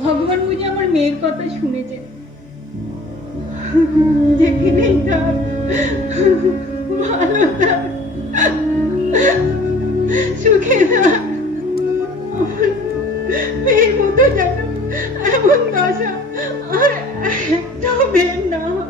ভগবান বুঝি আমার মেয়ের কথা শুনেছে, যেখানেই থাক ভালো থাক, সুখে থাক। আমার মেয়ের মতো যেন এমন দশা আর একটা মেয়ের না হয়।